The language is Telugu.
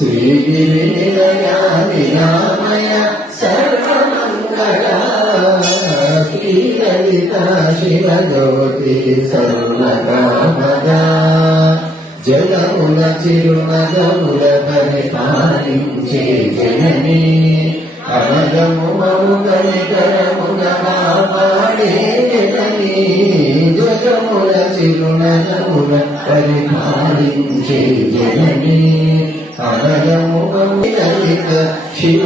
श्रीगिरिनिलयानिरामय सर्वमङ्गला श्रीललिता शिवज्योति सर्वकामदा जलमुल चिरुनगमुल परिपालिंचे जननी अमदमु मము కనికరమున కాపాడే జననీ జగముల చిరునగముల పరిపాలించే జననీ అమదము మము లలిత శివ